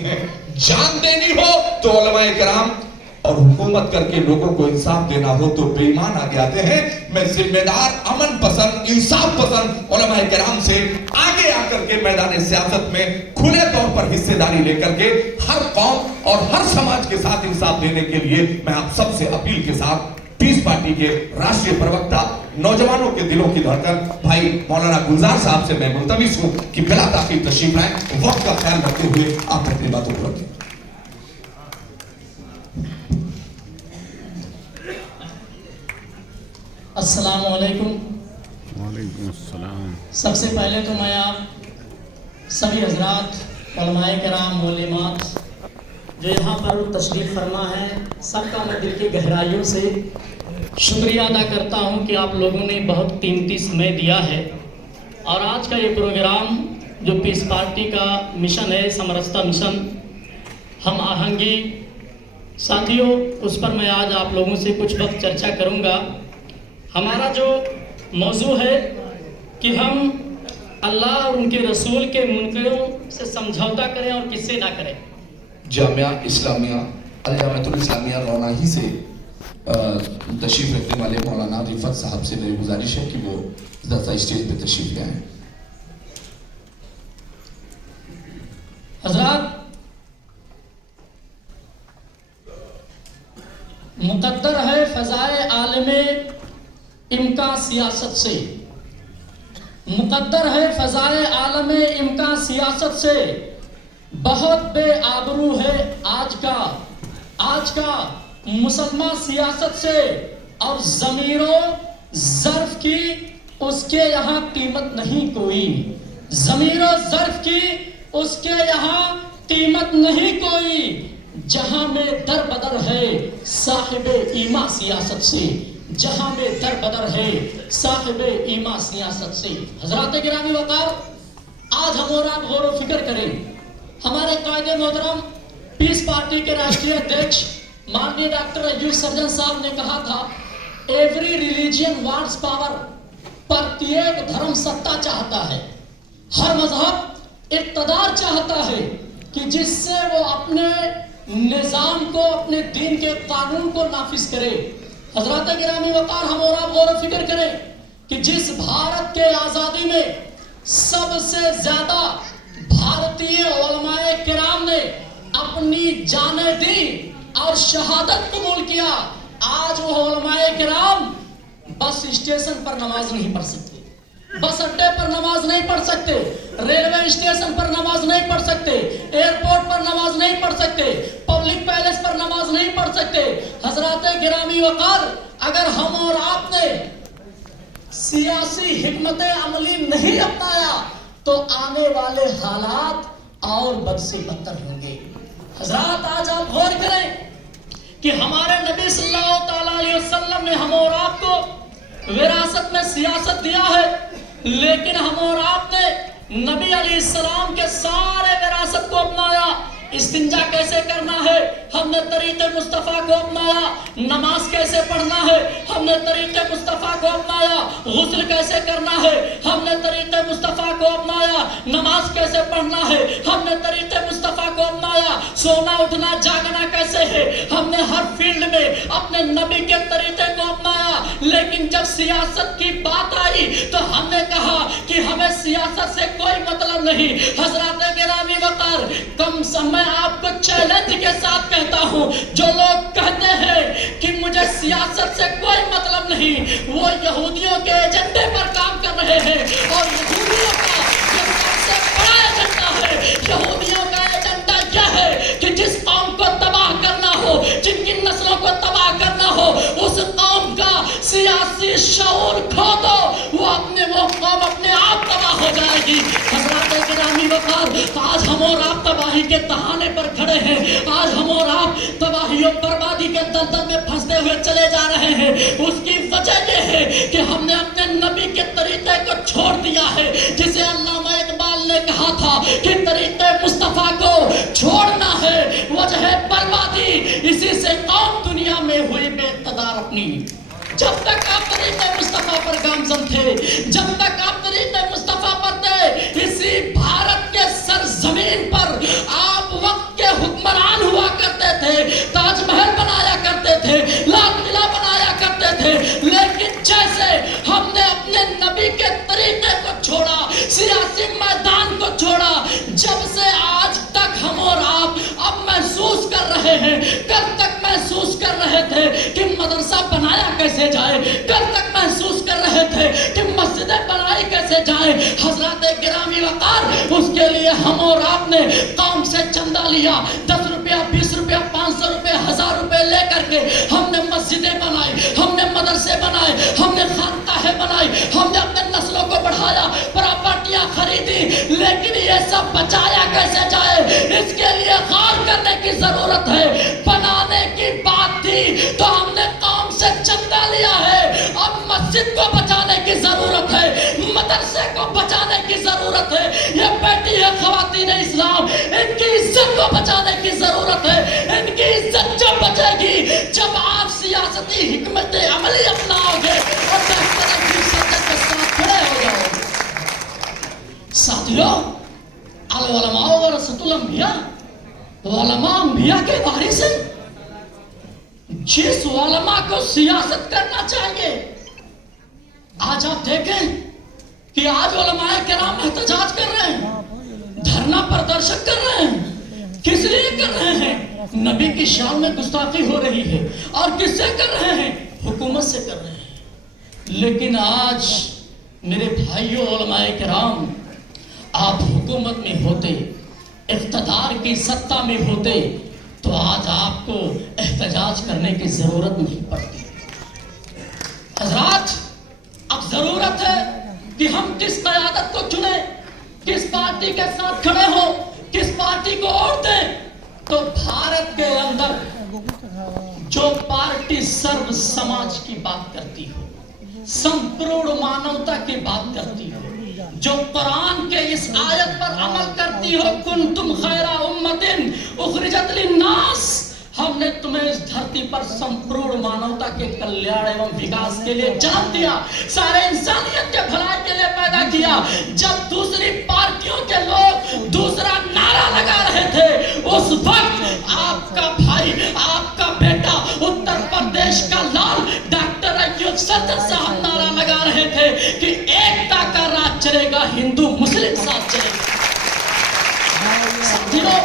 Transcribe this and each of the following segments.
जान देनी हो तो उलमाए किराम, और हुकूमत करके लोगों को इंसाफ देना हो तो बेईमान आगे आते हैं। मैं जिम्मेदार, अमन पसंद, इंसाफ पसंद उलमाए किराम से आगे आकर के मैदान सियासत में खुले तौर पर हिस्सेदारी लेकर के हर कौम और हर समाज के साथ इंसाफ देने के लिए मैं आप सबसे अपील के साथ पीस पार्टी के राष्ट्रीय प्रवक्ता, नौजवानों के दिलों की धड़कन भाई मौलाना गुलजार साहब से मैं मुल्तमिस हूं कि बिला ताखीर तशरीफ लाएं, वक्त का ख्याल रखते हुए आप अपनी बातों को रखें। अस्सलाम वालेकुम। वालेकुम अस्सलाम। सबसे पहले तो मैं आप सभी हजरात, उलमाए किराम, मोलिमात जो यहाँ पर तशरीफ़ फरमा है, सबका मैं दिल की गहराइयों से शुक्रिया अदा करता हूँ कि आप लोगों ने बहुत कीमती समय दिया है। और आज का ये प्रोग्राम जो पीस पार्टी का मिशन है, समरसता मिशन, हम आहंगी साथियों, उस पर मैं आज आप लोगों से कुछ वक्त चर्चा करूँगा। हमारा जो मौजू है कि हम अल्लाह और उनके रसूल के मुनकरों से समझौता करें और किससे ना करें। जामिया इस्लामिया अल-जामियातुल इस्लामिया रौनाही से तशरीफ रखने वाले मौलाना रिफत साहब से मेरी गुजारिश है कि वो ज़रा स्टेज पे तशरीफ ले आएं। हजरात, मुकद्दर है फ़ज़ाए आलमे इम्का सियासत से, मुकद्दर है फ़ज़ाए आलमे इम्का सियासत से, बहुत बेआबरू है आज का मुसलमान सियासत से, और ज़मीरों ज़र्फ़ की उसके यहाँ कीमत नहीं कोई, ज़मीरों ज़र्फ़ की उसके यहाँ कीमत नहीं कोई, जहाँ में दर बदर है साहिबे ईमा सियासत से, जहाँ में दर बदर है साहिबे ईमा सियासत से। हज़रात गिरामी वक़ार, आज हम और आप गौर व फिक्र करें। हमारे कायदे मोहतरम पीस पार्टी के राष्ट्रीय अध्यक्ष माननीय डॉक्टर अय्यूब सर्जन साहब ने कहा था, एवरी रिलीजियन वांट्स पावर, प्रत्येक धर्म सत्ता चाहता है, हर मजहब इक़्तिदार चाहता है कि जिससे वो अपने निज़ाम को, अपने दीन के कानून को नाफिज करे। हज़रात गिरामी वक़ार, हम और आप गौर व फिक्र करें कि जिस भारत के आज़ादी में सबसे ज़्यादा भारतीय उलमाए किराम ने अपनी जानें दी और शहादत कबूल किया, आज वो उलमाए किराम बस स्टेशन पर नमाज नहीं पढ़ सकते, बस अड्डे पर नमाज नहीं पढ़ सकते, रेलवे स्टेशन पर नमाज नहीं पढ़ सकते, एयरपोर्ट पर नमाज नहीं पढ़ सकते, पब्लिक पैलेस पर नमाज नहीं पढ़ सकते। हजरात गिरामी वक़ार, अगर हम और आपने सियासी हिकमत अमली नहीं अपनाया तो आने वाले हालात और बद से बदतर होंगे। हजरात, आज आप गौर करें कि हमारे नबी सल्लल्लाहु अलैहि वसल्लम ने हम और आपको विरासत में सियासत दिया है, लेकिन हम और आपने नबी अलैहिस्सलाम के सारे विरासत को अपनाया। इस्तिंजा कैसे करना है, हमने तरीक़े मुस्तफ़ा को अपनाया। नमाज कैसे पढ़ना है, हमने तरीक़े मुस्तफ़ा को अपनाया। गुस्ल कैसे करना है, हमने तरीक़े मुस्तफ़ा को अपनाया। नमाज कैसे पढ़ना है, हमने तरीक़े मुस्तफ़ा को अपनाया। सोना उठना जागना कैसे है, हमने हर फील्ड में अपने नबी के तरीक़े को अपनाया। लेकिन जब सियासत की बात आई तो हमने कहा कि हमें सियासत से कोई मतलब नहीं। हज़रात गिरामी वक़ार, कम समय आपको चैलेंज के साथ कहता हूं, जो लोग कहते हैं कि मुझे सियासत से कोई मतलब नहीं, वो यहूदियों के एजेंडे पर काम कर रहे हैं। और यहूदियों का जो सबसे बड़ा एजेंडा है, यहूदियों का एजेंडा क्या है कि जिस कौम को तबाह करना हो, जिनकी नस्लों को तबाह करना हो, उस कौम का सियासी शऊर खो दो, वो कौम अपने आप तबाह हो जाएगी। हज़रात गिरामी वक़ार, आज हम और आप तबाही के तहाने पर खड़े हैं। आज हम और आप तबाहियों बर्बादी के दलदल में फंसते हुए चले जा रहे हैं। उसकी वजह यह है कि हमने अपने नबी के तरीक़े को छोड़ दिया है, जिसे अल्लामा इकबाल ने कहा था कि तरीक़े मुस्तफ़ा को छोड़ना है वजह बर्बादी, इसी से कौम दुनिया में हुई बेइक़्तिदार अपनी। जब तक आप तरीक़े मुस्तफ़ा पर गामज़न थे, जब तक आप तरीक़े मुस्तफ़ा पर थे, इसी भारत के सरज़मीन पर आप वक्त रहे تھے کہ مدرسہ بنایا کیسے جائے، کل تک محسوس کر رہے تھے کہ مسجدیں بنائی کیسے جائیں۔ حضرات گرامی وقار، اس کے لیے ہم اور آپ نے قوم سے چندہ لیا، 10 روپیہ 20 روپیہ 500 روپے 1000 روپے لے کر کے ہم نے مسجدیں بنائی، ہم نے مدرسے بنائے، ہم نے خانقاہیں بنائی، ہم نے اپنے نسلوں کو بڑھایا، پراپرٹیاں خریدی، لیکن یہ سب بچایا کیسے جائے، اس کے لیے غور کرنے کی ضرورت ہے۔ بنانے کی بات تھی تو ہم نے قوم سے چندہ لیا ہے، اب مسجد کو بچانے کی ضرورت ہے، مدرسے کو بچانے کی ضرورت ہے۔ یہ بیٹی ہے خواتین اسلام، ان کی عزت کو بچانے کی ضرورت ہے۔ ان کی عزت جب بچے گی جب آپ سیاستی حکمت عملی اپناؤ گے اور بہتر کی سطح کے ساتھ کھڑے ہو جاؤ گے۔ ساتھیوں، العلماء ورثۃ الانبیاء، علماء انبیاء کے وارث ہیں۔ جس علماء کو سیاست کرنا چاہیے، آج آپ دیکھیں کہ آج علماء کرام احتجاج کر رہے ہیں، دھرنا پردرشن کر رہے ہیں، کس لیے کر رہے ہیں؟ نبی کی شان میں گستاخی ہو رہی ہے، اور کس سے کر رہے ہیں؟ حکومت سے کر رہے ہیں۔ لیکن آج میرے بھائیوں علماء کرام، آپ حکومت میں ہوتے، اقتدار کی سطح میں ہوتے تو آج آپ کو احتجاج کرنے کی ضرورت نہیں پڑتی۔ حضرات، اب ضرورت ہے کہ ہم کس قیادت کو چنیں، کس پارٹی کے ساتھ کھڑے ہوں، کس پارٹی کو ووٹ دیں۔ تو بھارت کے اندر جو پارٹی سرو سماج کی بات کرتی ہو، سمپورن مانوتا کی بات کرتی ہو، جو قرآن کے اس آیت پر عمل کرتی ہو، کنتم خیر امت اخرجت للناس، ہم نے تمہیں اس دھرتی پر سمپورن مانوتا کے کلیان ایوم وکاس کے لیے جنم دیا، سارے انسانیت کے بھلائی کے لیے پیدا کیا۔ جب دوسری پارٹیوں کے لوگ دوسرا نعرہ لگا رہے تھے، اس وقت آپ کا بھائی، آپ کا بیٹا، اتر پردیش کا لال ڈاکٹر ایوب سردار صاحب نعرہ لگا رہے تھے کہ ایکتا کا راج چلے گا، ہندو مسلم ساتھ چلے گا۔ ساتھیوں،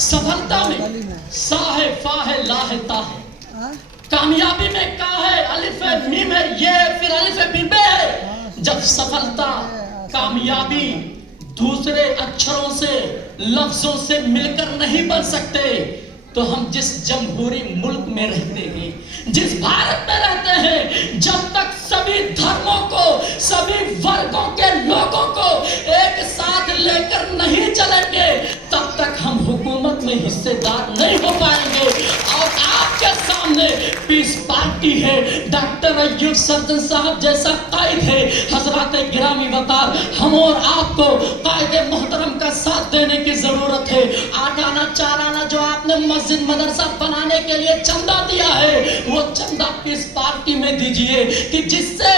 سفلتا میں سا ہے، فا ہے، لا ہے، تا ہے۔ کامیابی میں کا ہے، الف ہے، میم ہے، یہ ہے، پھر الف ہے، پھر بے ہے۔ جب سفلتا، کامیابی دوسرے اکشروں سے، لفظوں سے مل کر نہیں بن سکتے، تو ہم جس جمہوری ملک میں رہتے ہیں، جس بھارت میں رہتے ہیں، جب تک سبھی دھرموں کو، سبھی ورگوں کے لوگوں کو ایک ساتھ لے کر نہیں چلیں گے، تب تک ہم حکومت میں حصے دار نہیں ہو پائیں گے۔ اور آپ کے سامنے پیس پارٹی ہے، ڈاکٹر ایوب سردار صاحب جیسا قائد ہے۔ حضرات گرامی وقار، ہم اور آپ کو قائد محترم کا ساتھ دینے کی ضرورت ہے۔ 8 آنا 4 آنا جو آپ نے مسجد مدرسہ بنانے کے لیے چندہ دیا ہے، وہ چندہ کس پارٹی میں دیجئے کہ جس سے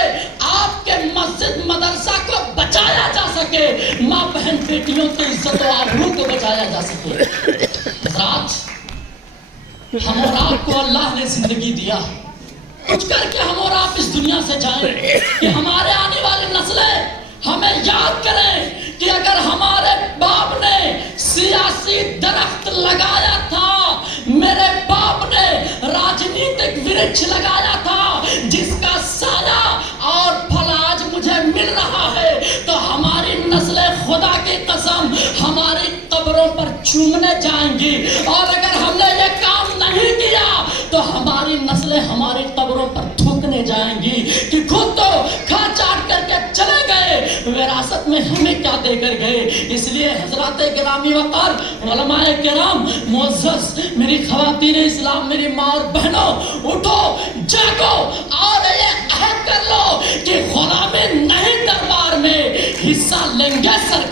آپ کے مسجد مدرسہ کو بچایا جا سکے، ماں بہن بیٹیوں کی عزت و آبرو کو بچایا جا سکے۔ حضرات، ہم اور آپ کو اللہ نے زندگی دیا، کچھ کر کے ہم اور آپ اس دنیا سے جائیں کہ ہمارے آنے والی نسلیں ہمیں یاد کریں کہ اگر ہمارے باپ نے سیاسی درخت لگایا تھا، میرے باپ نے راجنیتک ورکش لگایا تھا جس کا سایہ اور پھل آج مجھے مل رہا ہے، تو ہماری نسلیں خدا کی قسم ہماری قبروں پر چومنے جائیں گی۔ اور اگر ہم نے یہ کام نہیں کیا تو ہماری نسلیں ہماری قبروں پر تھوکنے جائیں گی کہ خود تو کھا چاٹ کر کے چلے گئے، وراثت میں ہمیں کیا دے کر گئے۔ اس لیے حضرات گرامی وقار، علماء کرام، معزز میری خواتین اسلام، میری ماں اور بہنوں، اٹھو، جاگو اور یہ عہد کر لو کہ غلامی نہیں دربار میں حصہ لیں گے سر